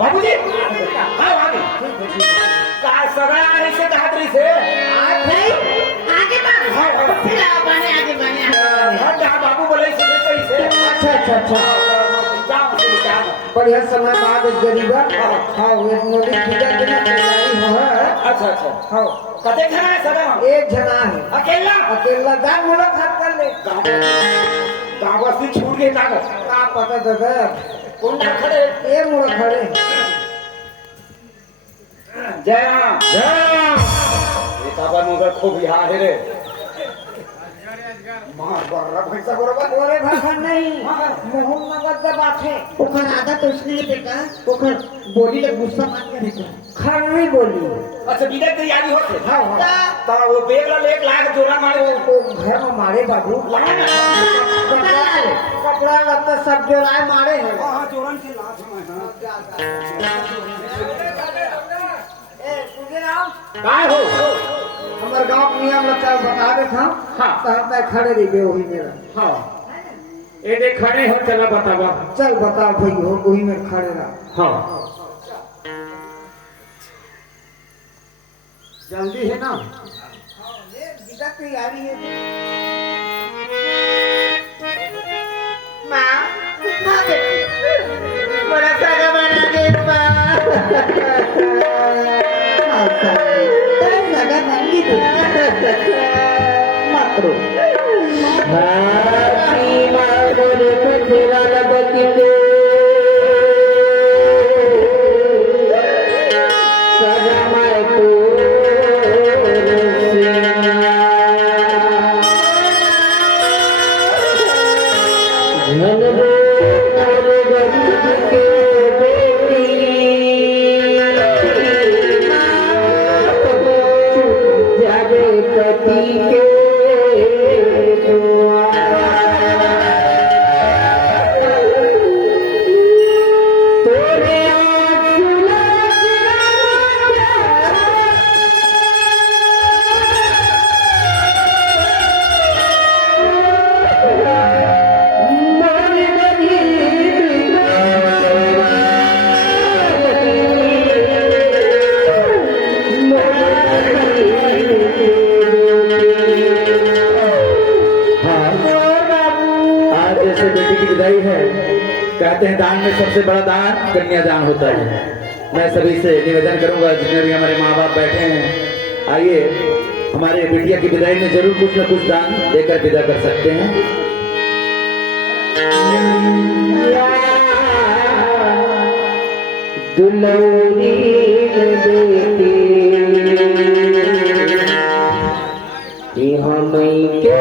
बाबूजी हाँ आगे काय सगळं आले से धात्री से आगे बढ़ो आगे बढ़े हाँ बाबू बोले से कैसे अच्छा बढ़िया समय बाद गरीबा हाँ एक नोली पूजा के ना तैयारी हो अच्छा हाँ कते जना है सदा एक जना है अकेला जा मुलाकात कर ले गाँव से छूट गए कागज का पता दादा कौन ना खड़े ये मुड़ खड़े जय राम ये काबर मगर खूब यहाँ है रे मां बड़ा भैंसा बरोबर ओरे भाषा नहीं मोहन नगर के बात है ओखर आदत उसने बेटा ओखर बोली ले गुस्सा मान के देखो खड़वी बोली अच्छा बिना तैयारी होते हाँ तो वो बेग ला 1 लाख जोड़ा मारे तो घर में मारे बाबू लगा ना कपड़ा लगता सब जोड़ाए मारे हैं हाँ जोड़न से लाख काय हो हमारे गांव के नियम लगता है बता दे था हाँ कहता खड़े रही वही मेरा हाँ ये देख खड़े हो चला बतावा चल बताओ भाई हो वही में खड़े रहा हाँ जल्दी है ना तैयारी है माँ बड़ा सारा बना दे सारा बनी दे मात्रो कहते हैं दान में सबसे बड़ा दान कन्यादान होता है। मैं सभी से निवेदन करूंगा जितने भी हमारे माँ बाप बैठे हैं, आइए हमारे बिटिया की विदाई में जरूर कुछ न कुछ दान देकर विदा कर सकते हैं। दुलौरी बेटी हम के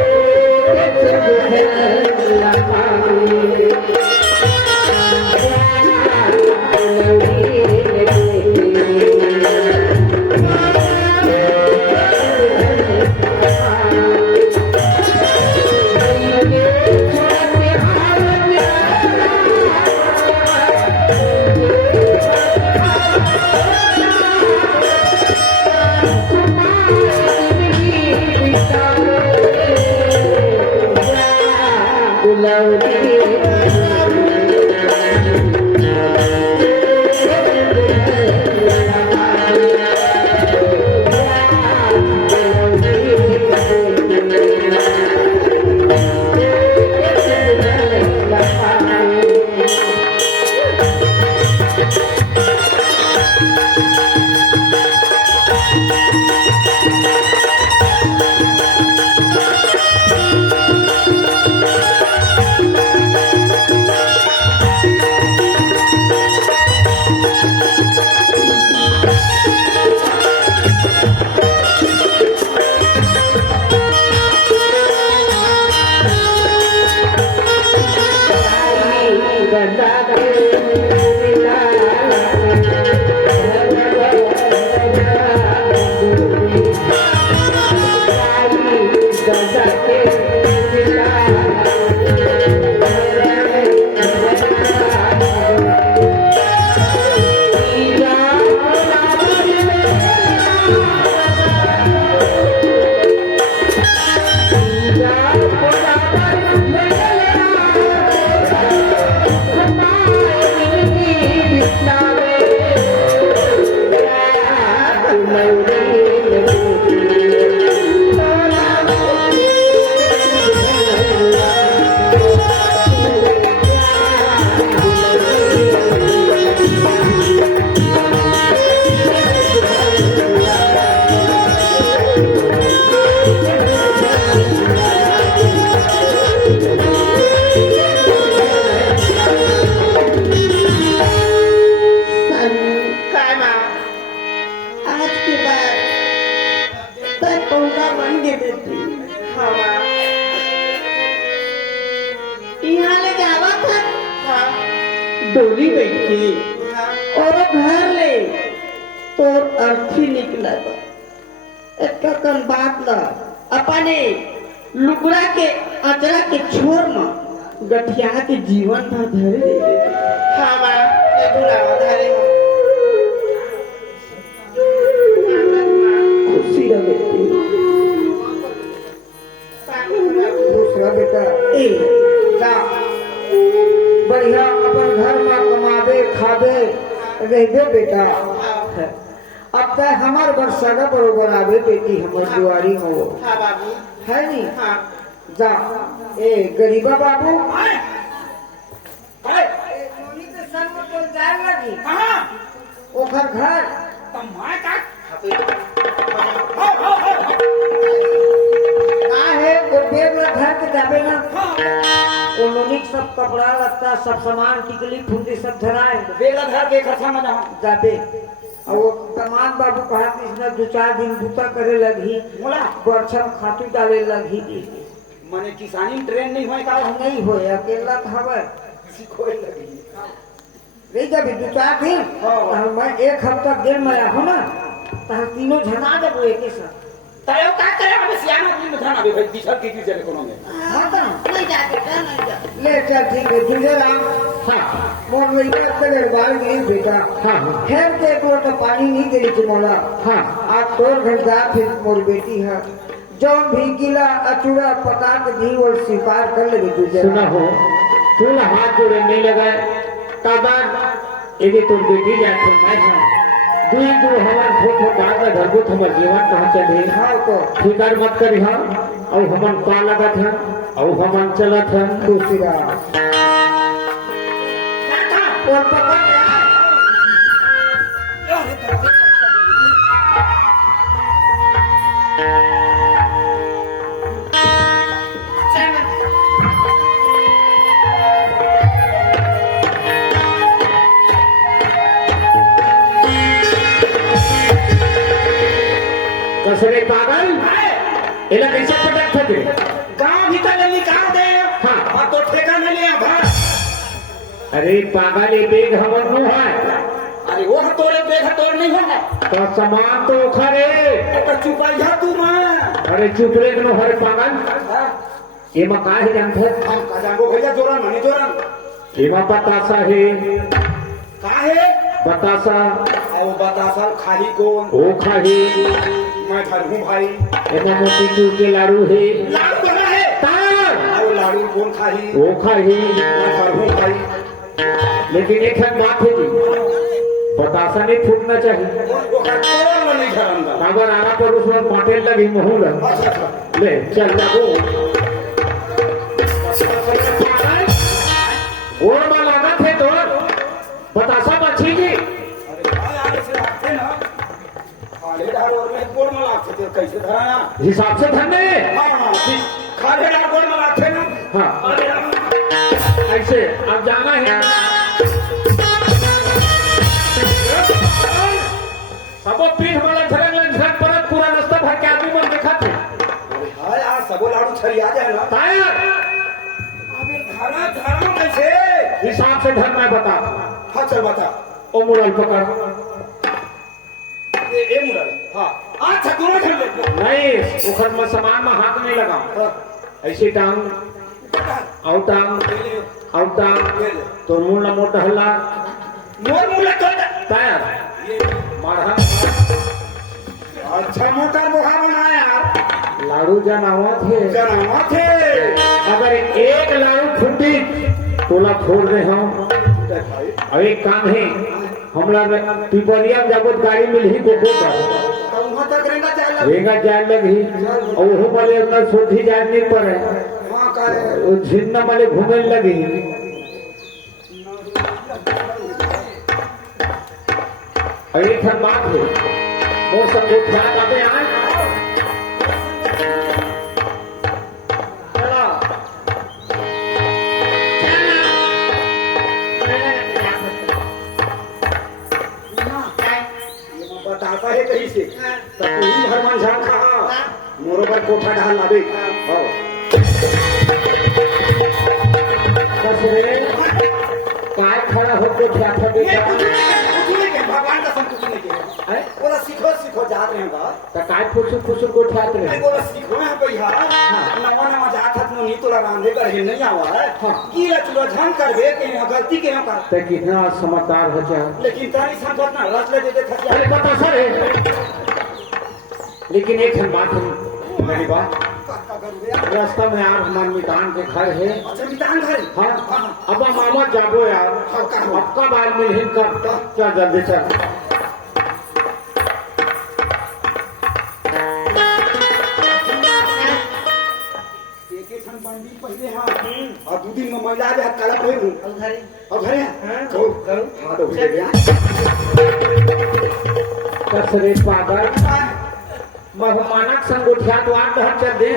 डोली बैठ के और घर ले तोर अर्थी निकला बा एक कन बात ला अपने लुगड़ा के अचरा के छोर में गठिया के जीवन भर धरे दे हाँ बा ये बुलावा धरे खुशी रहे दूसरा बेटा ए जा बढ़िया अपन घर में कमाबे खाबे रहबे बेटा अब तक हमार बरसागा बरोबर आवे बेटी हमर दुआरी हो हाँ बाबू है नी हाँ जा ए गरीबा बाबू ओखर घर का है वो बेग में घर के जाबे ना उन्होंने सब कपड़ा लत्ता सब सामान टिकली फुंदी सब धराए बेला घर के खर्चा में जहाँ जाबे और वो कमान बाबू कहा कि इसने 2-4 दिन बूता करे लगी मोला बरछम खातू डाले लगी मने किसानी ट्रेन नहीं होए का नहीं हो अकेला खबर सिखोए लगी रही जब 2-4 दिन तो मैं 1 हफ्ता दिन में आया हूँ ना तो तीनों झना देबो एक साथ तयो का करे हम सियाना दिन में थाना भाई बिछड़ के गिर जाए कोनो में नहीं जा बेटा नहीं जा ले चल ठीक है तुझे हाँ मोर लइका तेरे बाल नहीं बेटा हाँ खैर के तो पानी नहीं दे रही मोला हाँ आज तोर घर जा फिर मोर बेटी है जौन भी गिला अचूड़ा पता के दी और स्वीकार कर ले तुझे सुना हो तू हाथ जोड़े नहीं लगाए काबर एगे तो बेटी जाते मैं हां दू हमार फोटो गाड़ में धरबो हमर जीवन कहां चले हाँ तो फिकर मत करी हां और हमन का लगत है और हमन चलत है दूसरा और पकड़ कसरे पागल इला कैसे पटक थे गांव भीतर ले निकाल दे हाँ। और तो ठेका में ले भर अरे पागल ये बेग हमन नु है अरे वो तोरे बेघर तोड़ नहीं होना तो सामान तो खरे तो चुपाई जा तू मां अरे चुप रे नो हरे पागल ये मका है जानते हम का जानो भैया जोरन मनी जोरन ये मा बतासा है काहे बतासा आओ बतासा खाही कौन ओ खाही मैं घर हूं भाई एना मोती चूर के लाड़ू है लाडू बना है तार आओ लाडू कौन खाही ओ खाही मैं घर हूं भाई लेकिन एक है बात है जी बतासा नहीं फूटना चाहिए वो का तोड़ नहीं घर अंदर अगर आरा पर उसमें पाटेल लगी महूल अच्छा अच्छा ले चल जाओ और में लगा थे तो बतासा मच्छी जी अरे भाई आगे से आते ना खाली डाल और में गोड़ में लागते थे कैसे धराना हिसाब से धरने हां ठीक खाली डाल गोड़ में लागते ना हाँ अरे ऐसे अब जाना है सबो पीठ वाला झरंग झरंग परत पूरा रास्ता भर के आदमी मन देखा थे अरे हां यार सबो लाडू छरिया जाए ना टायर अबे धरा धरा कैसे हिसाब से धरना है बता हां चल बता ओ मुरल पकड़ ये मुरल हां अच्छा दोनों खेल ले नहीं उखड़ में सामान में हाथ नहीं लगाओ ऐसी टांग आउट टांग तो मुंह न मोटा हल्ला मोर मुरल कर टायर मारहा अच्छा मोटर मुखा बनाया यार लाड़ू जनावा थे जनावा थे अगर एक लाड़ू फूटी तोला छोड़ दे हम भाई अब एक काम है हमरा पिपरिया में जब गाड़ी मिल ही कोको पर वहां तक रहना चाहिए रेगा जाए लगी और वो वाले अपना सोधी जाए नहीं पड़े हां का वो झिन्ना वाले घूमने लगी अरे फिर बात है मोर सब लोग ध्यान आते हैं चला बताता है कहीं से तो तू ही भरमान झाड़ खा मोरो पर कोठा ढाल लावे हां कसरे काय खड़ा होके क्या था नहीं, बेटा कुछ नहीं कहे, भगवान का सब कुछ नहीं कहे। है बोला सीखो सीखो जात रहे होगा। तो काय फुसुर फुसुर को ठात नहीं रहे बोला सीखो यहाँ पे यार। नवा नवा जात हत नहीं तोला रांधे कर ही नहीं आवा है। की रचलो झन कर बे के यहाँ गलती के यहाँ कर। तो कितना समझदार हो जा लेकिन तारी संगत ना रच ले देते थक अरे जाए। बता सर लेकिन एक हम बात हम मेरी बात का करूँ यार? रास्ता में यार हमारे मितान के घर है अच्छा मितान घर। हाँ अब मामा जाबो यार आपका बाल में हिल कर क्या जल्दी चल एक एक ठन बंदी पहले हाँ और दो दिन में महिला भी हाथ काला पहन और घरे करो हाँ तो उठे गया। कसरे पागल मानक संग उठा तो आप बहुत चल दे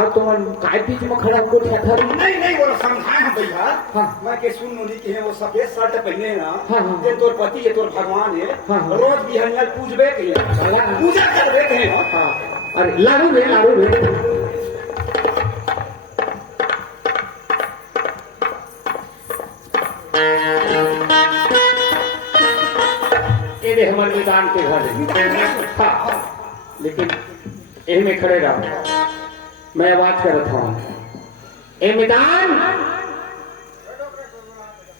और तुम काय बीच में खड़ा को उठा नहीं नहीं वो समझाए हम भैया। हाँ। मैं के सुन मुनि के हैं वो सफेद शर्ट पहने हैं ना। हाँ। ये तोर पति ये तोर भगवान है। हाँ। रोज बिहनिया पूजबे के हाँ। पूजा करबे के हैं। हाँ अरे लाडू रे ये हमारे मैदान के घर है हाँ लेकिन यही में खड़े रहो मैं आवाज कर रहा हूँ ए मैदान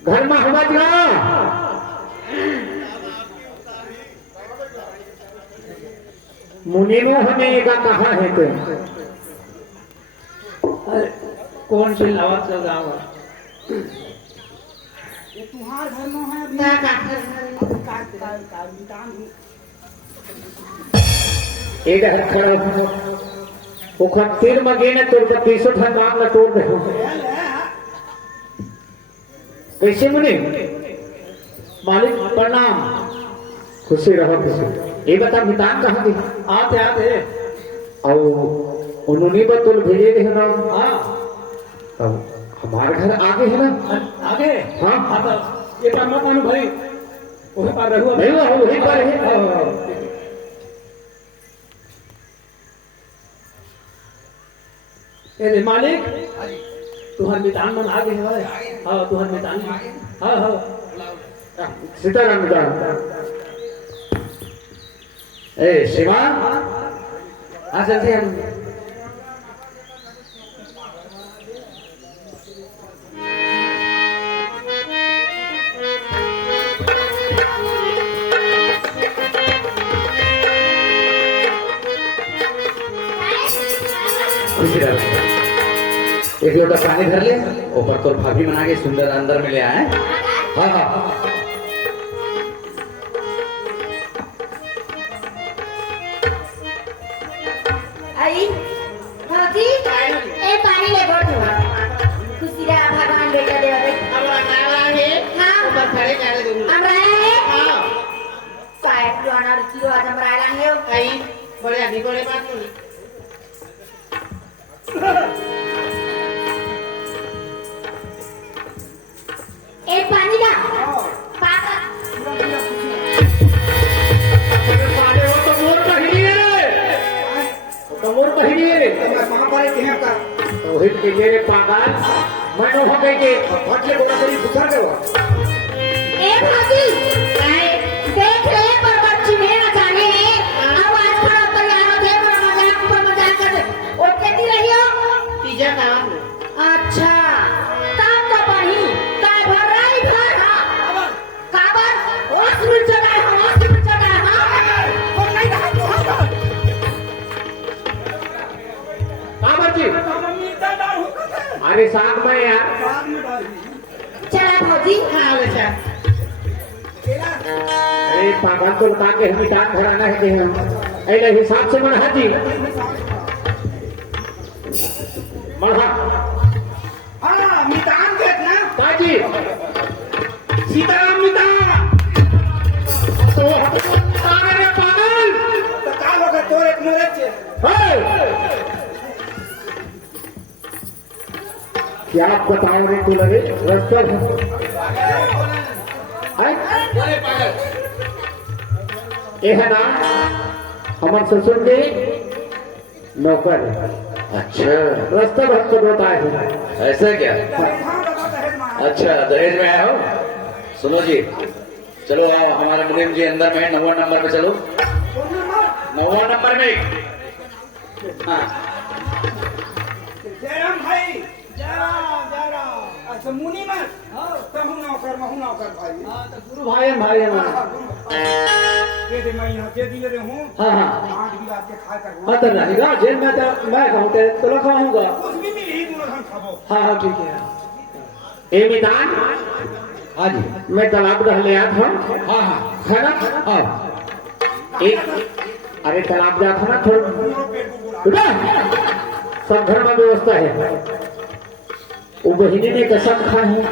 घर में आवाज रहा मुनि होने का कहा है तुम कौन सी आवाज चल रहा है ये तुम्हार घर में है अभी। ना का मितान हूँ। एक हर खड़ा वो खत्तीर मगे न तोड़ के 300 ठन राम न तोड़ दे कैसे मुनि मालिक प्रणाम खुशी रहो खुशी ये बता मितान कहाँ गई आते आते और उन्होंने बतौल भेजे रहे ना हाँ अब हमारे घर आगे है ना आगे हाँ हाँ तो ये तो मत मानो भाई वही पार रहूँ नहीं वो वहीं पर है ए मालिक तुहर मितान मन आगे है हाँ तुहर मितान हाँ हाँ सीताराम मितान ए शिवा हाँ जल्दी हम खुशी रहो एक लोटा पानी भर ले ऊपर तो भाभी बना के सुंदर अंदर में ले आए हाँ हाँ आई मोदी ए पानी ले गोड़ धोआ खुशी रहा भगवान बेटा देवा रे हां ऊपर खड़े कर दे हमरा है हां काय पुराना रुचि आज हमरा आला है आई बड़े अभी बड़े बात नहीं ए पानी ला पापा मोर कहिए मैं कहाँ पर है कहाँ का? वही के मेरे पागल मैं न हो गई के फटले बोला तेरी गुजर गए वो। ए मोदी देख ले पर बच्ची में ना जाने आवाज खराब कर यार दे मजाक कर और कहती रही हो तीजा का अच्छा काम का पानी का भर रही भर हां काबर हॉस्पिटल चला हां वो नहीं रहा तो काबर जी मम्मी इतना डाल हो करते अरे साथ में यार बाद में डाली चला भौजी हाँ बेटा तेरा अरे पागल को बता के हमें टाइम भराना है कि हम ऐसे हिसाब से मन हाजी मरहा हाँ मितान देखना काजी सीताराम मितान तो अरे पागल तो का लोग तोर एक मेरे चे हे! क्या आप बताओ रे तू लगे रास्ता है ये है ना हमारे ससुर के नौकर अच्छा रास्ता भक्त होता है ऐसा क्या हाँ बता दहेज मां अच्छा दहेज में आया हो सुनो जी, चलो हमारा मुनीम जी अंदर में 9वां नंबर पे चलो। 9वां नंबर में। हाँ जयराम भाई, जयराम। अच्छा मुनि मत, कहूँ नौकर भाई। गुरु भाई हमारा। ये दे मैं यहाँ दे दिए हूँ। हाँ। 8 गिलास के खा कर तो रहेगा जेल में मैं कहूँगा तो रखाऊंगा। कुछ भी मिली तुम लोग खाओ। हाँ ठीक है। ए मैदान, हाँ जी, मैं तालाब रहले आया था। हाँ है ना? हाँ एक अरे तालाब जा था ना थोड़ा पेट को बुला। सब घर में व्यवस्था है। वो बहिनी ने कसम खा है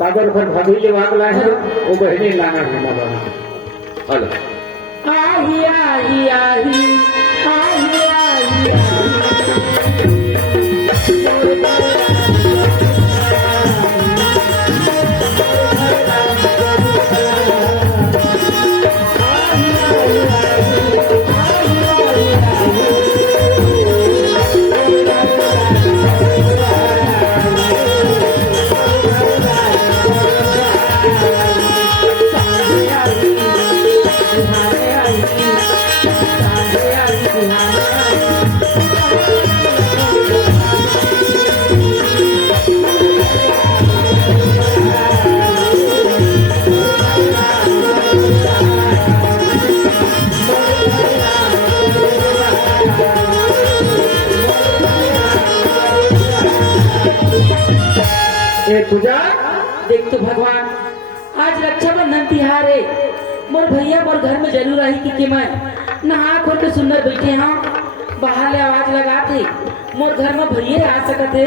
कागज पर भगी ले वाग लाए हैं वो बहिनी लाना है ना हेलो। आही आही आही आही आही पूजा देख तो भगवान आज रक्षाबंधन तिहार है। मोर भैया मोर घर में जरूर आई कि मैं नहा खोल के सुंदर बैठे हाँ बाहर ले आवाज लगा थे मोर घर में भैया आ सकत है।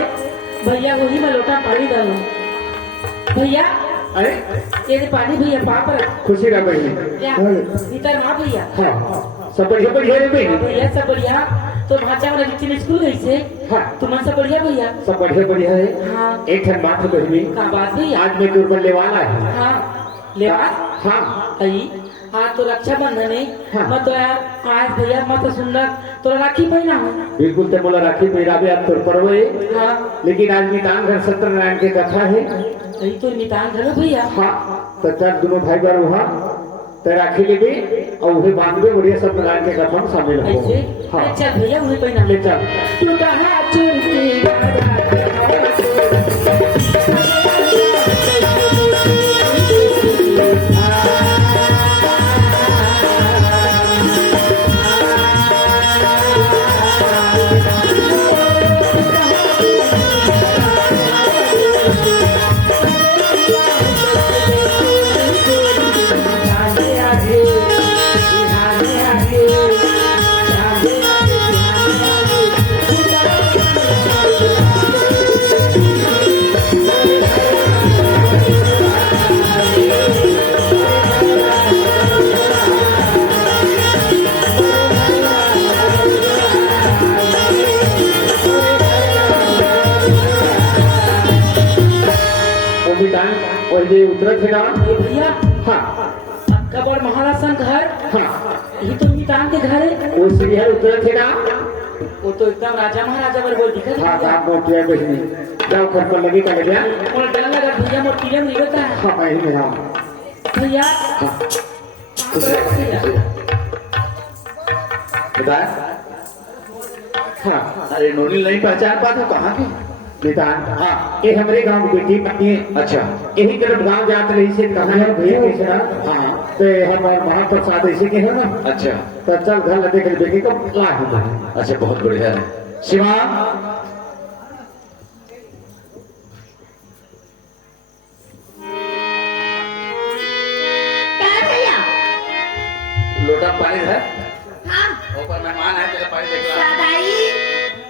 भैया वही में लोटा पानी डालो भैया। अरे ये पानी भैया पाप रख खुशी का बहनी। भीतर ना भैया। हाँ सब बढ़िया बढ़िया रे बहनी। भैया सब बढ़िया। तो भाचा वाला बच्चे स्कूल गई से हाँ तुम सब बढ़िया भैया। सब बढ़िया बढ़िया है। हाँ एक ठन बात है बहनी, का बात भैया। आज मैं तुर पर लेवाला है। हाँ लेवा हाँ आई हाँ तो रक्षाबंधन है। हाँ। मैं तो आज भैया मत सुंदर तो राखी पहना हूँ। बिल्कुल ते बोला राखी पहिरावे अब तुर पर हुए, हाँ लेकिन आज मितान घर सत्यनारायण के कथा है। यही तो नितान घरो भैया। हाँ तो चार दोनों भाई बार वहाँ ते राखी लेके और उन्हें बांधवे बढ़िया सत्यनारायण के कथा में शामिल हो। ऐसे हाँ चल भैया उन्हें पहना ले चल। तू कहाँ और ये उतरा थे ना। ये भैया हाँ कबर महाराज संग घर हाँ यही तो नितान के घर है। वो सीरियल उतरा थे ना। वो तो एकदम राजा महाराजा पर बोल दिखा हाँ भैया। काम नोट किया बहनी, जाओ घर पर लगे का लगे। और डर लगा भैया मोर तिलक नहीं होता है हाँ मैं ही में हाँ भैया। बताया। हाँ अरे नोनी नहीं पहचान पाते कहाँ की। नितान हाँ ये हमारे गांव की बेटी पत्नी है। अच्छा यही तरफ गांव जात रही से कहा है भैया कैसे ना। हाँ तो हम महाप्रसाद ऐसे के है ना। अच्छा तो चल घर लगे कर देखे कब ला है। अच्छा बहुत बढ़िया है। शिवा क्या भैया? लोटा में पानी है, हाँ ऊपर मेहमान है तेरा पानी देख ला। सदाई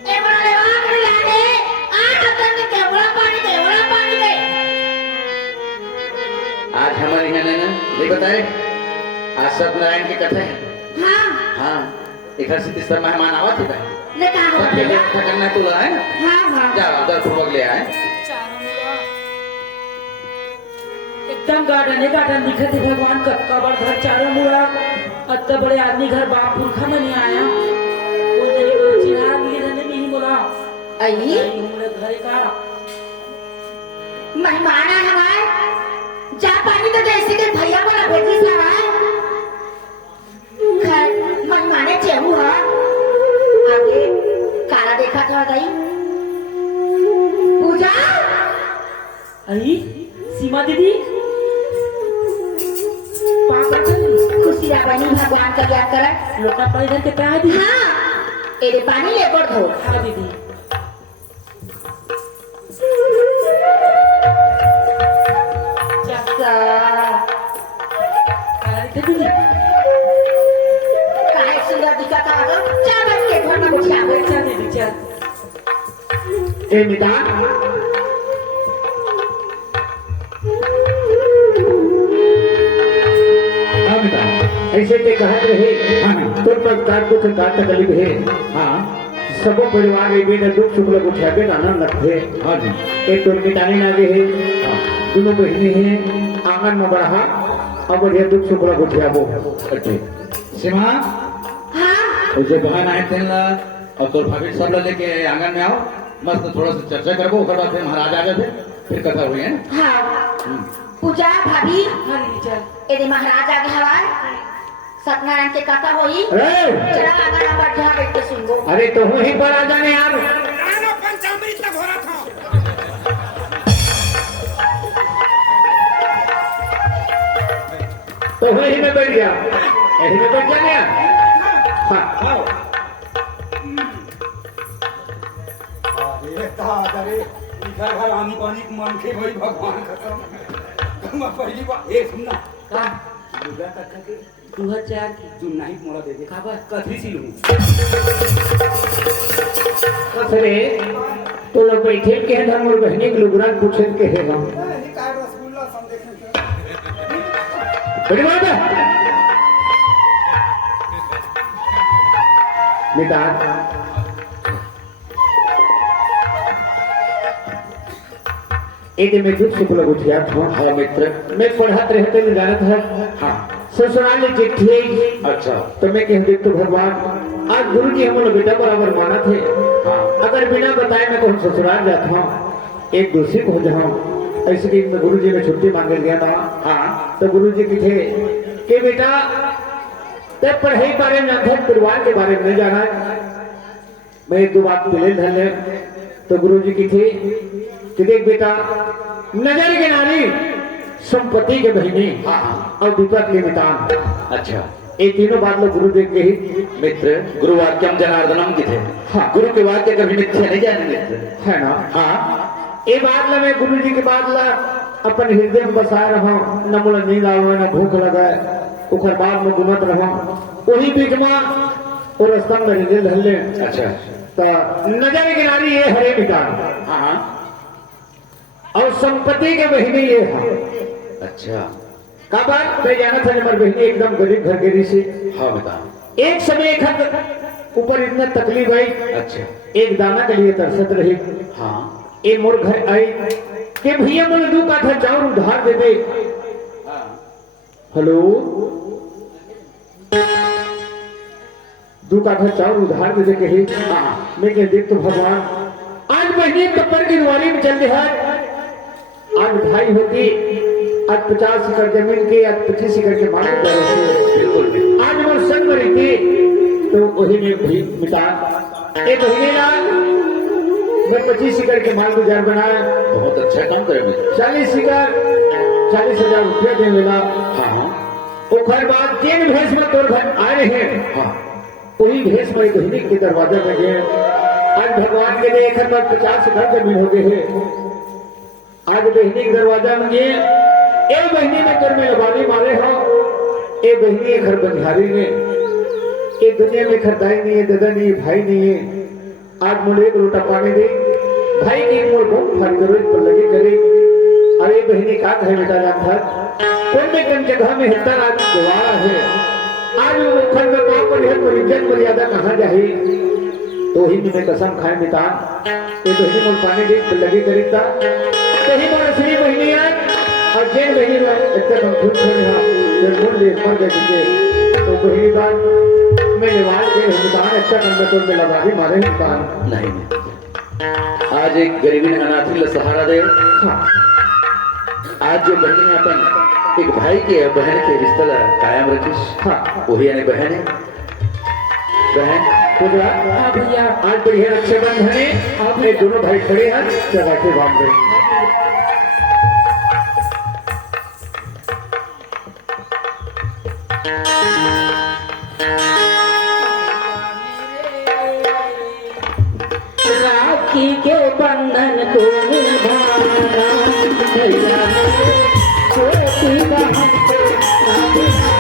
ए बड़ा लेवा कर लाने आ हतन के केवड़ा पानी दे। आज हमारे यहाँ ने ना ये बताए आज सत्यनारायण की कथा है। हाँ हाँ एक हर से तीसरा मेहमान आवा थे भाई ले का हो सब भैया? कथा करना तू है हाँ हाँ जा उधर पूर्वक ले आए। एकदम गार्डन दिखत है भगवान का कबर घर चारों मुड़ा अत्ता बड़े आदमी घर बाप पुरखा में नहीं आया वो चिन्हार लिए रहने में ही बोला आई हमने घर का मेहमान हमार खुशिया बनी भगवान का ज्ञान कर। लोटा पर इधर के कहा दी हाँ एरे पानी ले गोड़ धो। हाँ दीदी चक्का दीदी काय सुंदर दिखता है तो चावल के घर में बिछा हुआ। अच्छा दीदी चल ए मितान हाँ मितान ऐसे ते कहत रहे हाँ तोर पर काट को काट तकलीफ है हाँ सबो परिवार में भी दुख सुख लग उठाबे ना रखे हाँ जी एक तोर मितानी नागे है दोनों बहनी है आंगन में बढ़ा अब बढ़िया दुख सुख लग उठाबो अच्छे सीमा हाँ जे बहन आए थे ना और तोर भाभी सब लोग लेके आंगन में आओ मस्त थोड़ा सा चर्चा करबो ओकर बाद फिर महाराज आ जाते फिर कथा हुई है ना हाँ पूजा भाभी हाँ दीदी चल एरे महाराज आगे हवा सत्यनारायण के कथा होई अरे चला आगा नंबर जहाँ बैठ के सुनबो। अरे तो वहीं पर आ जाने यार पंचामृत तक हो रहा था। तो वहीं में बैठ गया यहीं में बैठ जाने यार हाँ अरे घर घर आनी पानी मन के भाई भगवान खत्म। मैं पहली बार ये सुनना का दुर्गा कथा के 2004 की जो नहीं मोड़ा दे दे खबर कथी सी लूं अरे तो लोग बैठे के हैं धर्म और बहनी के लोग पूछे के है हम रसगुल्ला सब देखने बड़ी बात है मितान एक में दुख सुख लग उठिया था हाँ मित्र मैं पढ़त रहते में जानत है हाँ ससुराल में चिट्ठी आई अच्छा तो मैं कह दे तो भगवान आज गुरु जी हम लोग बेटा बराबर माना थे हाँ अगर बिना बताए मैं कहूँ ससुराल जाता हूँ एक दूसरी को जाऊँ ऐसे कि गुरु जी ने छुट्टी मांगे गया था हाँ तो गुरु जी की थे कि बेटा तब पढ़ाई बारे में अध्ययन परिवार के बारे में नहीं जाना है मैं एक दो बात पहले धन्य तो गुरु जी की थी कि देख बेटा नजर के नारी संपत्ति के बहिनी और विपद के मितान अच्छा ये तीनों बात लोग गुरु देख के ही मित्र गुरु वाक्यम जनार्दनम की थे हाँ गुरु के वाक्य कभी मिथ्या नहीं जाने मित्र है ना हाँ ये बात ला मैं गुरु जी की बात ला अपन हृदय में बसा रहा न मुझे नींद आवे न भूख लगाए उखर बाद में घूमत रहा वही बीच में और रास्ता में रिजल धल्ले अच्छा तो नजर के नारी ये हरे मितान हाँ और संपत्ति के बहिनी ये है अच्छा का बात मैं जाना था हमारी बहनी एकदम गरीब घर गिरी से हाँ बता एक समय एक हद ऊपर इतना तकलीफ आई अच्छा एक दाना के लिए तरसत रही हाँ एक मोर घर आई कि भैया मुझे 2 काठा चाउर उधार दे दे हेलो 2 काठा चाउर उधार दे दे कही मैं कह देख तो भगवान आज महीने कपर की दिवाली में चल रहा है आज ढाई होती आज 50 एकड़ जमीन के आज 25 एकड़ के मालिक आज वो संग रही थी तो वही में भी मिटा एक महीने ना मैं 25 एकड़ के माल गुजार बनाया बहुत अच्छा काम करे मित्र 40 एकड़ 40,000 रुपया दे मिला हाँ ओखर बाद 3 भैंस में तोर घर आए हैं हाँ वही भैंस में बहनी के दरवाजे में गए आज भगवान के लिए एक बार 50 एकड़ जमीन हो गए है आज बहनी के दरवाजा में गए एक बहनी में तोर में लबानी मारे हो एक बहनी एक घर बंधारी ने एक दुनिया में खरदाई नहीं है दादा नहीं है भाई नहीं है आज मुझे एक लोटा पानी दे भाई की मोर बहुत फारी करो इस पर लगे करे अरे बहनी का कहे बेटा जान था कौन में कन जगह में हिस्सा आज गवारा है आज वो खल में बाप पर है पर इज्जत मर्यादा कहाँ जाए तो ही मैं कसम खाए मितान ये बहनी मोर पानी दे पर लगे करीता तो ही मोर असली बहनी आज और जेन बहनी में इतना हम खुद से रहा फिर बोल ले मर गए तो बहनी बात मैं निवास के हिंदुस्तान अच्छा करने तो मैं लगा भी मारे हिंदुस्तान नहीं आज एक गरीबी ने अनाथी ला सहारा दे हाँ आज जो बहनी अपन एक भाई के और बहन के रिश्ता ला कायम रखिस हाँ वही यानी बहन है बहन पूरा हाँ भैया आज बढ़िया रक्षाबंधन है आप ये दोनों भाई खड़े हैं चला के भाग गए राखी के बंधन को निभाना भैया मेरे छोटी बहन को ना भुलाना।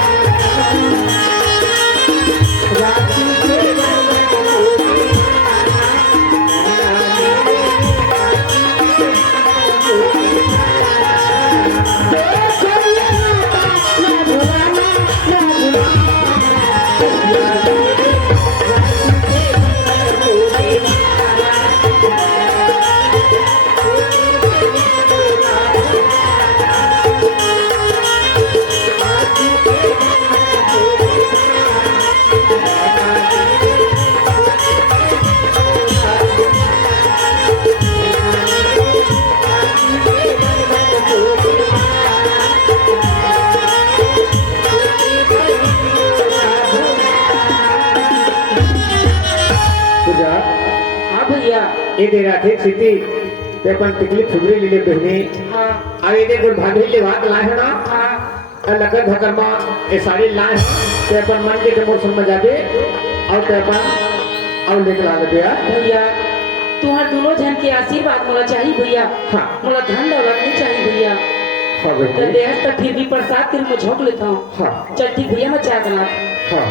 राखी के बंधन को निभाना भैया मेरे देखो ये नाता ना भुलाना ना भुलाना भैया मेरे ये दे रहा थे सिटी ते अपन टिकली फुगरी ले बहनी हां अब ये देखो भाभी ले बात लाए है ना हां लगन धकर में ये सारी लाए ते अपन मन के मौसम में जाबे और ते अपन और लेके ला ले भैया तुम्हार दोनों जन के आशीर्वाद मोला चाहिए भैया। हाँ। मोला धन दौलत नहीं चाहिए भैया। हां तो बहनी देहस तक फिर भी प्रसाद तेरे में झोंक लेता हूँ। हाँ। चल ठीक भैया मैं चाय बना। हां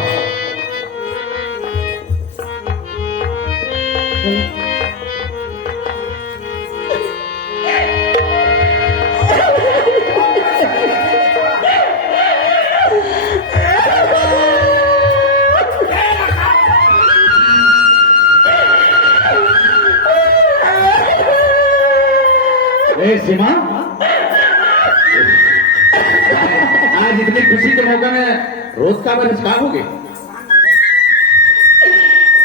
सीमा आज इतनी खुशी के मौके में रोज का बन खाओगे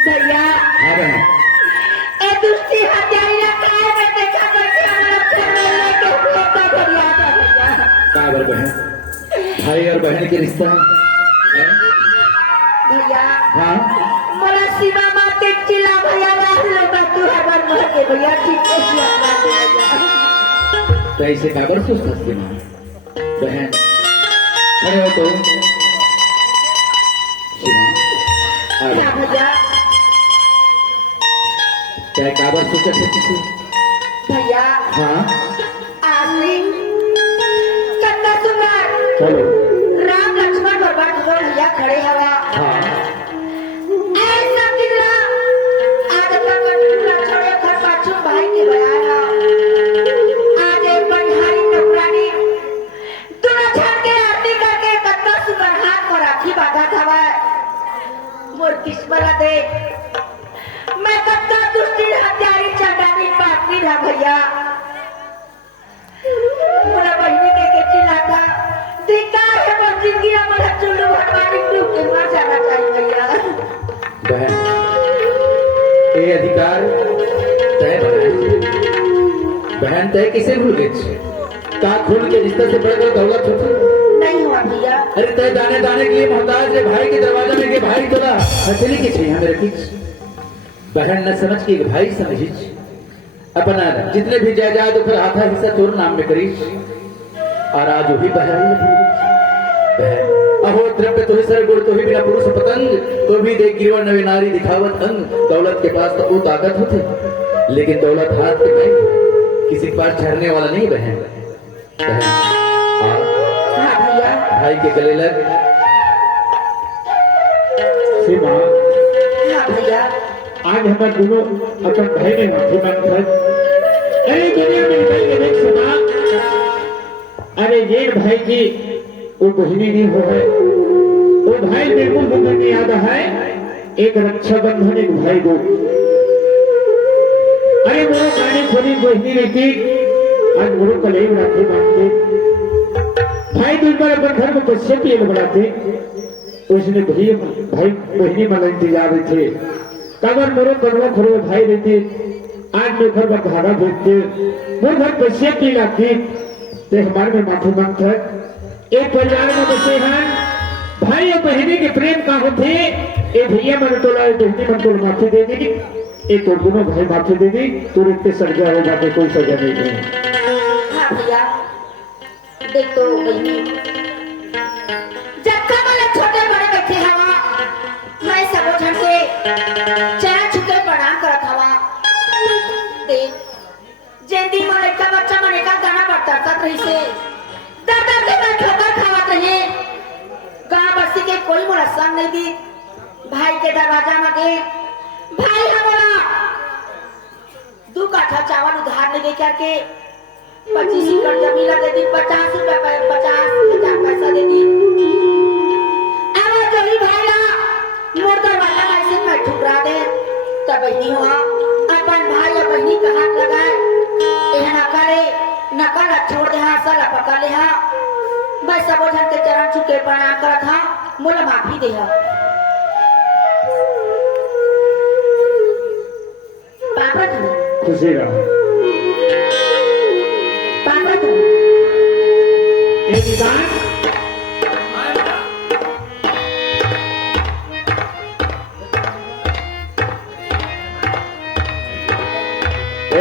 भैया हाँ बहन ए दुष्टी हत्यारी ने काय में देखा करके हमारा प्यार लेके फोटो बढ़िया था भैया। काबर बहन भाई और बहन के रिश्ता है भैया हाँ मोला सीमा माते चिल्ला भैया रात ले तू हमार मर के भैया ठीक है सीमा भैया। तो ऐसे काबर सोचता सीमा बहन अरे हो तो सीमा आ क्या भैया क्या काबर सोचा से भैया हाँ आदमी कितना सुंदर बोलो राम लक्ष्मण भगवान को भैया खड़े हवा हाँ ऐसा कितना आज तक पूरा छोड़े घर पाछू भाई के बयाना आज एक बनिहारी नौकरानी दोनों छाड़ के आरती करके कितना सुंदर हाथ को राखी बांधा था मोर किस्मत देख मैं कितना दुष्टी हत्यारी चंडानी पापी था भैया। मोरा बहनी के चिल्ला था धिक्कार है मोर जिंदगी मोरा चुल्लू भगवानी डूब के मर जाना चाहिए भैया। बहन ये अधिकार तय बहन तय किसे भूल गई का खून के रिश्ते से बढ़कर दौलत होती नहीं हुआ भैया। अरे तय दाने दाने के लिए मोहताज है भाई के दरवाजा में के भाई तोला हथेली के छे मेरे किछ बहन न समझ के भाई समझी अपना जितने भी जायदाद ऊपर आधा हिस्सा तोर नाम में करी और आज वही बहन अहो द्रव्य तो सर गुड़ तो ही बिना पुरुष पतंग तो भी देख गिरवा नवी नारी दिखावत अंग दौलत के पास तो वो ताकत होते लेकिन दौलत हाथ के नहीं किसी के पास ठहरने वाला नहीं बहन हाँ भैया भाई के गले लग सीमा हाँ भैया आज हमारे दोनों अपन भाई ने माफी मांगी है अरे दुनिया में भाई ने देख सुना अरे ये भाई की वो बहनी नहीं हो है वो भाई बिल्कुल मुझे नहीं याद है एक रक्षाबंधन एक भाई को अरे मोरो गाड़ी खोली बहनी रहती आज मोरो कलेब राखी बांधते भाई दूर पर अपन घर में बच्चे पिए बढ़ाते उसने भाई बहनी मन इंतजार थे कबर मोरो कड़वा खड़ो भाई रहते आज मैं घर में धागा भेजते मोर घर बच्चे पी लाती ते हमारे में माफी मांगता है एक परिवार में बच्चे हैं भाई और बहनी के प्रेम का होते एक भैया मन तो लाए बहनी मन तो माफी दे देगी एक और दोनों भाई माफी दे दी तो इतने सजा हो जाते कोई सजा नहीं है। हाँ भैया देख तो बहनी जब तक वाले छोटे बड़े बैठे हवा मैं सबो झन के चरण छुके प्रणाम करत हवा। देख जेंदी मन एक बच्चा मन एक गाना बरतत रही से दर दर के मैं ठोकर खावत रहे। गांव बस्ती के कोई मोरा संग नहीं दी। भाई के दरवाजा में गए, भाई हमारा 2 काठा चावल उधार नहीं दे करके 25 एकड़ जमीन दे दी, 50 पैसा दे दी। अब जो ही भाईला मोर दरवाजा ऐसे मैं ठुकरा दे तब बहनी हुआ अपन भाई और बहनी का हाथ लगाए यह न करे न कर छोड़ दे साला पकड़ ले। मैं सबो जन के चरण छुके प्रणाम करत हा, मोला माफी दे। पापा खुशी रहो।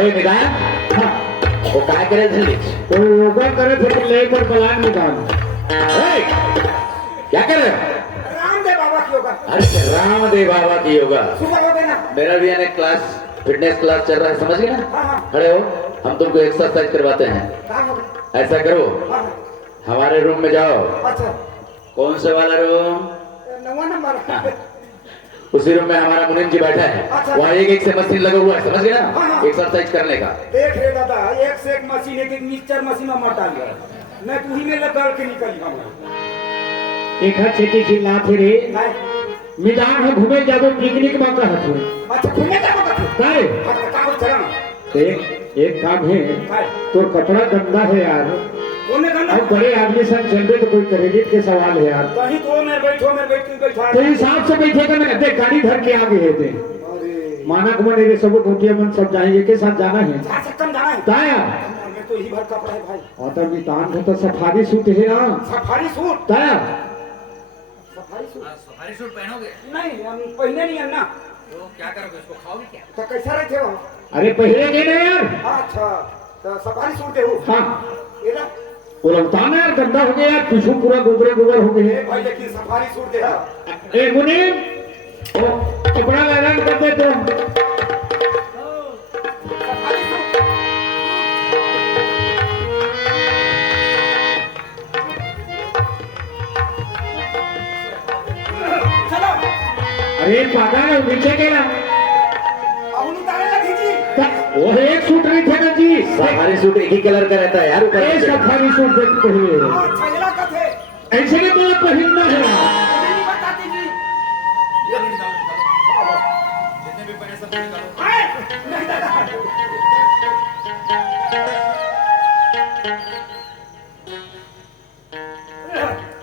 निदान वो काय करे थे? तो योगा करे थे कि लेकर पलान निकाल। क्या कर रहे? रामदेव बाबा की योगा। अरे रामदेव बाबा की योगा। सुबह योगा ना। मेरा भी यानी क्लास फिटनेस क्लास चल रहा है, समझ गए ना? खड़े हो, हम तुमको एक्सरसाइज करवाते हैं। ऐसा करो, हमारे रूम में जाओ। अच्छा। कौन से वाला रूम? 9वां नंबर। उसी रूम में हमारा मुनीम जी बैठा है। अच्छा। वहाँ एक से मशीन लगा हुआ है, समझ गए ना? एक्सरसाइज करने का। देख रे दादा, एक से एक मशीन, एक मिक्सचर मशीन में मटा लिया। मैं तू ही में लगा के निकली हम। एक हाथ से चिल्ला फिरे मैदान में घूमे जाबो पिकनिक में का हथु। अच्छा घूमे जाबो का? काय? का हो चला। एक काम है, तो कपड़ा गंदा है यार। कोने गंदा? अब बड़े आदमी संग चल रहे तो कोई क्रेडिट के सवाल है यार। कहीं तो मैं बैठा। तो हिसाब से बैठेगा ना, देख गाड़ी धर के आगे है थे। माना को मेरे सब गोटिया मन सब जाएंगे के साथ जाना है। जा सकता जाना है। ताया मैं तो ही भर कपड़ा है भाई। और तब नितान को तो सफारी सूट है ना। Safari suit? ताया सफारी सूट पहनोगे? नहीं, हम पहने नहीं है ना। तो क्या करोगे, इसको खाओगे क्या? तो कैसा रहते हो? अरे पहले के ना यार। अच्छा, तो सफारी सूट दे हो। हाँ ये ना वो लगता ना यार, गंदा हो गया यार, पीछू पूरा गोबरे गोबर हो गए भाई, लेकिन सफारी सूट दे। ए मुनीम, ओ कपड़ा लैलान कर दे तुम। Safari suit. चलो। अरे पागा ना नीचे गेला। अब उतारे लगी जी। वो एक सूट नहीं थे ना जी। सफारी सूट एक ही कलर का रहता है यार, ऊपर ये सफारी सूट देख पहले छजला का थे। ऐसे नहीं तो पहनना है। नहीं बताती जी। जितने भी पैसे सब निकालो। आए, नहीं दादा।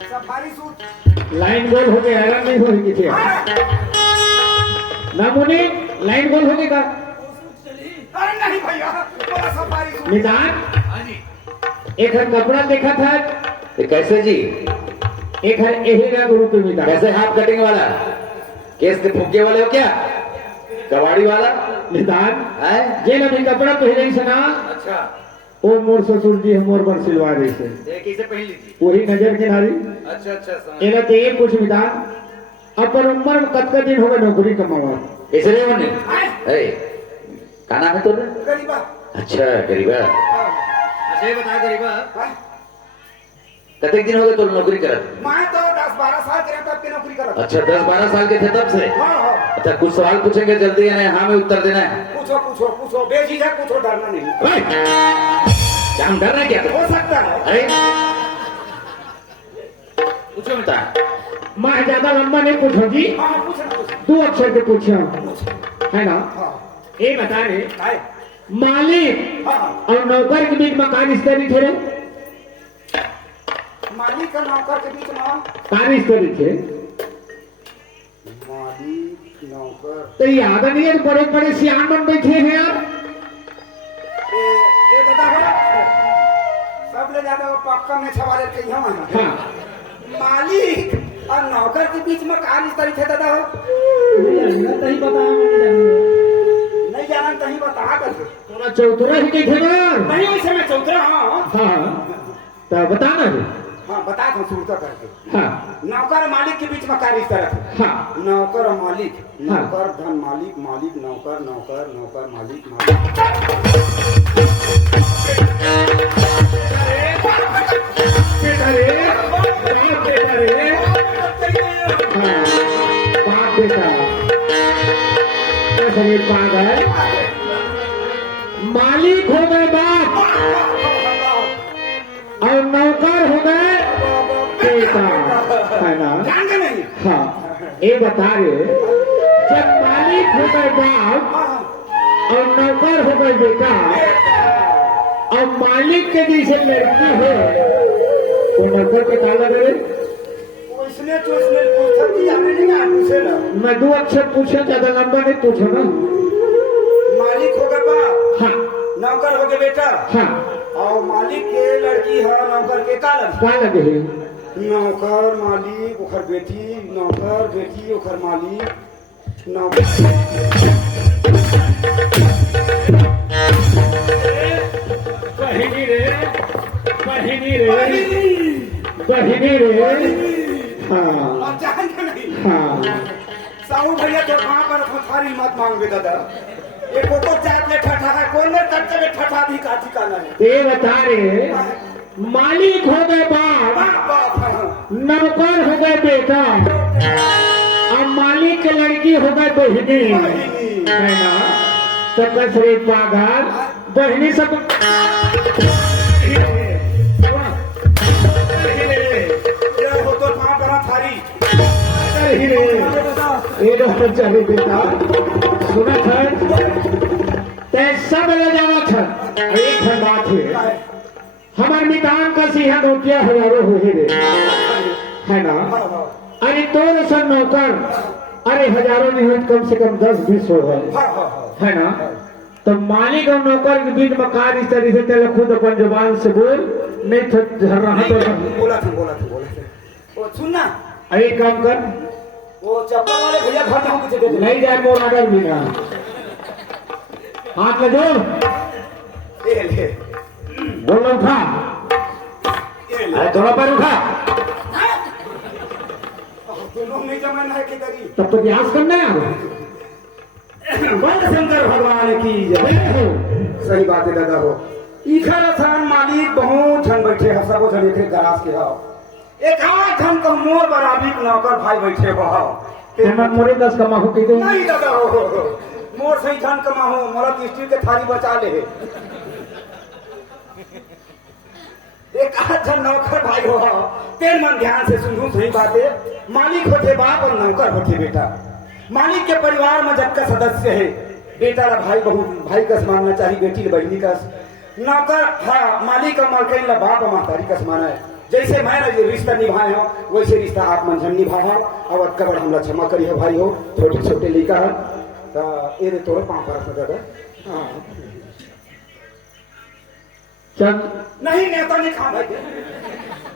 Safari suit. लाइन गोल हो गया, हैरान नहीं होगी थे ना मुनीम, लाइन गोल हो गया। अरे नहीं भैया, बोला सफारी सूट। निदान एक हर कपड़ा देखा था। ये कैसे जी? एक हर यही रंग रूप में था। कैसे हाफ कटिंग वाला? केस के फुग्गे वाले हो क्या? कबाड़ी वाला? निदान है? जे नभी कपड़ा पहले से ना। अच्छा, वो मोर ससुर जी हम मोर बर सिलवा रही से। एक ही से पहन लीजिए। वही नजर के नारी। अच्छा अच्छा, समझ। एना तो ये कुछ निदान अपन उम्र में कत दिन हो गए नौकरी कमावा। इसलिए बने ए का नाम है तो? गरीबा। अच्छा गरीबा। अच्छा ये बता गरीबा, कतने दिन हो गए तो नौकरी करत? मैं तो 10-12 साल के तब के नौकरी करता। अच्छा 10-12 साल के थे तब से? हाँ। अच्छा कुछ सवाल पूछेंगे जल्दी है ना, हाँ में उत्तर देना है। पूछो बेझिझक पूछो, डरना नहीं। क्या हम डर रहे क्या? हो सकता है। अरे पूछो बता। मैं ज्यादा लंबा नहीं पूछो जी, हाँ पूछना। 2 अक्षर के पूछो है ना। हाँ। ये बता रहे आए। मालिक हाँ। और नौकर के बीच मकान स्तरी थे। मालिक और नौकर के बीच में कान स्तरी थे। मालिक नौकर। तो याद नहीं है, बड़े बड़े सियान बन बैठे हैं यार। ये दादा है सब ले जाता वो पक्का में छवाले के यहाँ है। हाँ मालिक और नौकर के बीच में कहानी इस तरह थे दादा हो। नहीं पता नहीं जाना कहीं बता कर। थोड़ा चौतरा ही नहीं थे ना। नहीं वैसे मैं चौधरा। हाँ हाँ तो बताना रे। हाँ बता था शुरू तक करके। हाँ नौकर और मालिक के बीच में क्या रिश्ता रखे? हाँ नौकर और मालिक, हाँ। नौकर धन मालिक, मालिक नौकर, नौकर नौकर मालिक मालिक। बेटा रे, बेटा रे, हाँ, बाप बेटा, ऐसा ये पागल, मालिक हो गए बाप और नौकर हो गए बेटा, है ना? जान के नहीं? हाँ, ये बता रहे, जब मालिक हो गए बाप और नौकर हो गए बेटा, और मालिक के जैसे लड़की हो, तो नौकर के क्या लगे? उसने तो उसने पूछा कि आपने नहीं पूछे ना। मैं 2 अक्षर पूछा, ज्यादा लंबा नहीं पूछा ना। मालिक हो गए बाप, हाँ नौकर हो गए बेटा, हाँ, और मालिक के लड़की है, नौकर के का लड़की? क्या लगे है? नौकर मालिक ओखर बेटी, नौकर बेटी ओखर मालिक, नौकर बहिनी रे, बहिनी रे, बहिनी रे, हाँ अब जान के नहीं? हाँ, साहू भैया तो कहाँ पर थारी मत मांगे दादा, एक को जात में ठठा है, कोई ने कच्चे में ठठा भी का ठिकाना है। ये बता रहे, मालिक हो गए बाप, बाप हाँ। नौकर हो गए बेटा, और मालिक के लड़की हो गए बहिनी, है ना? तो कसरे पागल, बहिनी सब ये हो तो कहाँ पर थारी? ये तो चले बेटा, सुना था? ते सब ले जाना था। एक है बात है, हमारे मितान का सिंह रुपया हजारों हो ही रे, है ना? अरे तो सर नौकर, अरे हजारों नहीं हुए, कम से कम 10-20 हो गए, है ना? तो मालिक और नौकर के बीच में कार इस तरह से तेरे खुद अपन जुबान से बोल, नहीं तो रहा तो बोला था। वो सुनना, एक काम कर, वो चप्पल वाले भैया घर में हम किसे नहीं जाए मोर ऑर्डर भी ना, हाथ में जोड़, ले बोल उठा, अरे थोड़ा पर उठा, तुम लोग नहीं जमाना है कि करी। तब तो प्रयास करना है। बल शंकर भगवान की जय। सही बात है दादा हो। इखर असान मालिक बहुत ठन बैठे हैं, सबो जन एक गरास के हो। एक आठ ठन को मोर बराबरी नौकर भाई बैठे हो। मैं मोरे 10 कमा हो कही नहीं दादा हो, मोर सही ठन कमा हो, मोरा स्टील के थाली बचा ले। एक आठ ठन नौकर भाई हो, तेल मन ध्यान से सुनू सही बात है। मालिक होते बाप और नौकर होते बेटा। मालिक के परिवार में जब का सदस्य है, बेटा ला भाई बहू भाई कस मानना चाहिए, बेटी ला बहनी कस। नौकर हाँ मालिक और मालकिन ला बाप और मातारी कस माना है। जैसे मैं रिश्ता निभाए हो, वैसे रिश्ता आप मंझन निभाए हो। और कबर हमला क्षमा करी है भाई हो, छोटे छोटे लड़का है तो ये तोड़ पाँव पर दादा। हाँ चल, नहीं नेता नहीं खा भाई,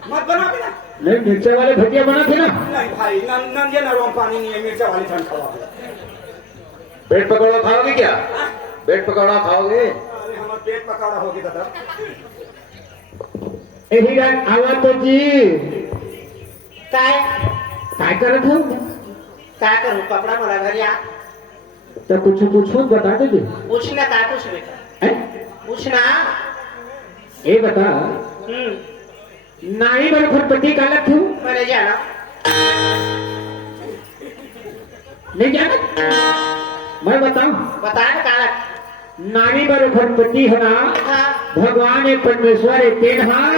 मत बना भी ना। नहीं मिर्चा वाले भजिया बना थे ना। नहीं भाई नंदिया नरम पानी नहीं है, मिर्चा वाली ठंड खावा। ब्रेड पकौड़ा खाओगे क्या? ब्रेड पकौड़ा खाओगे? अरे हमारा पेट पकौड़ा होगी दादा। यही आवा तो जी काय करत हो? काय करूं? कपड़ा मला घरी आ, तो कुछ पूछो बता दे। पूछना काय पूछ बेटा, पूछना। ये बता, नाई बार खरपति काला क्यों? मैंने जाना नहीं जाना? मैं बताऊं? बता ना काला। नारी बार खरपति है ना, हाँ भगवान है परमेश्वर है तेन हाँ।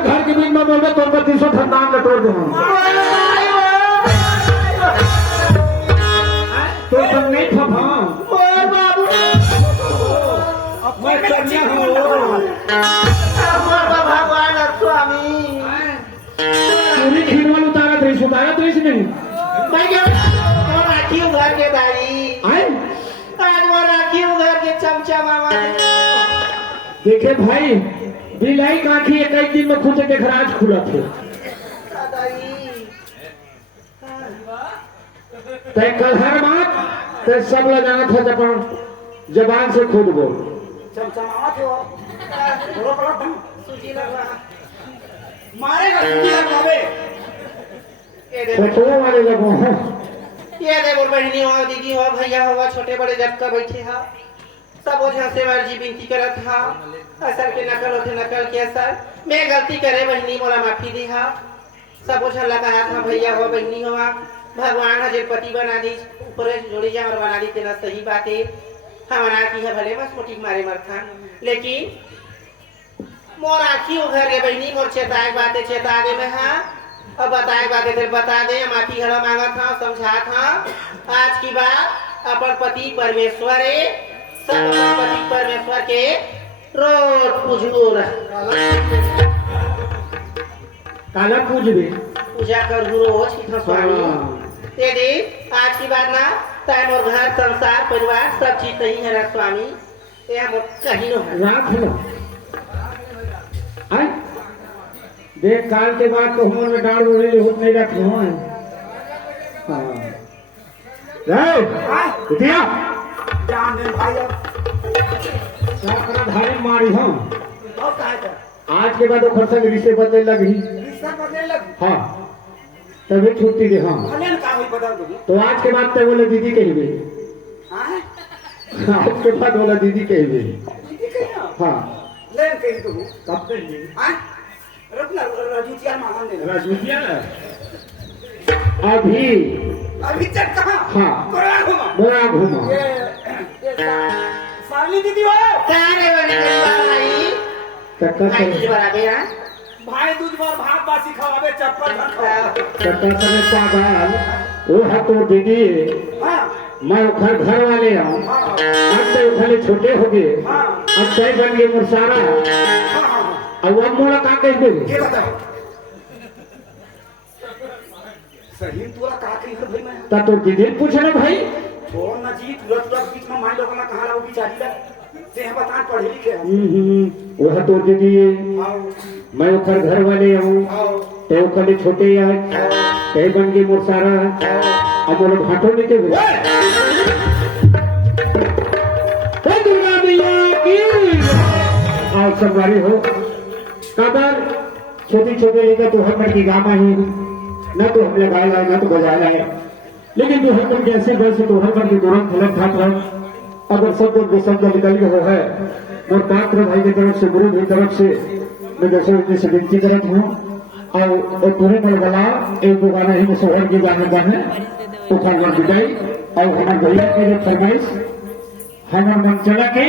घर के बीच में बोल रहे तो 3200 ठंडान लटोड़ दूंगा। तो सब नहीं था मैं कन्या हूँ। भगवान स्वामी पूरी खीरवाल उतारा थे, उतारा तो इसने मैं राखी हूँ घर के दाई, आए आज वो राखी हूँ घर के चमचा मामा। देखे भाई बिलाई का आँखी एक दिन में खुद देख आज खुला थे तय कल हर बात तय सब लगाना था जब जबान से खुद बोल चमचमावत हो बोलो पड़ा तुम सूजी लगवा मारेगा सूजी लगवावे फोटो वाले लगो हैं ये दे बोल बहनी हो दीदी हो भैया हो छोटे बड़े जब का बैठे हा सब ओझा से मर्जी विनती करत हा असर के नकल होते नकल के असर मैं गलती करे बहनी मोला माफी दी हा सब ओझा लगा हाथ में भैया हो बहनी हो भगवान हजर पति बना दी ऊपर जोड़ी जा और बना दी तेरा सही बात है हमारा की है भले बस मोटी मारे मरथा लेकिन मोर आखी उघर रे बहनी मोर चेताए बातें चेता दे में हाँ अब बताए बातें तेरे बता दे माफी हरा मांगा था समझा था आज की बात अपन पति परमेश्वर है सब अपन पति परमेश्वर के रोज पूजो काला पूज भी पूजा कर रोज की था स्वामी ते दे आज की बात ना टाइम और घर संसार परिवार सब चीज सही है स्वामी ये हम कहीं न है रात हो आई देख काल के बाद तो हमर में डांड बोले होत नहीं रखी हो हां रे बिटिया जान दे भाई अब साकरा धारी मारी हम बहुत कहा था आज के बाद ओखर संग रिश्ते बदले लगी रिश्ता बदलने लग हां तभी छुट्टी दे हम भले का होई बता दो तो आज के बाद ते बोले दीदी कहिबे हां आज के बाद बोला दीदी कहिबे दीदी कहियो हां लेन कहि तो कब कहिबे हां रुकना रजूतिया मांगन दे राजूतिया अभी अभी तक कहां हाँ। बोला घुमा ये साली दीदी हो क्या रे बने भाई चक्कर भाई तुझ बराबर हां भाई दूध बार भात बासी खवावे चप्पल भर खाओ चक्कर से पागल वो है तो दीदी हां मैं घर वाले हूँ हां अब तो खाली छोटे हो गए हां अब तय बन गए मुरसारा हां अब वो मोला का कह दे ये बता सही तोरा का कही है भाई मैं ता तो दीदी पूछना भाई छोड़ ना जी तुरंत बीच में माई लोग ना कहां ला वो बेचारी ला ते हम बता पढ़े लिखे वो है तो दीदी आओ मैं ऊपर घर वाले हूँ आओ ते खाली छोटे है तय बन गए मुरसारा अब वो लोग हाथों लेके हुए दुर्गा मैया की आओ सब वाले हो काबर छोटी छोटे लेकर तो हम की गामा ही न तो हम लगाए लाए न तो बजाए लाए लेकिन जो हम कैसे वैसे तो हर की तुरंत फलक था अगर सब कुछ शब्द निकल गए हो है और पात्र भाई की तरफ से गुरु की तरफ से मैं जैसे विनती करता हूँ और पूरे में गला एक दो गाना ही सोहर की गाने तो खाना बिताई और हमारे भैया की फरमाइश हमारे मन चला के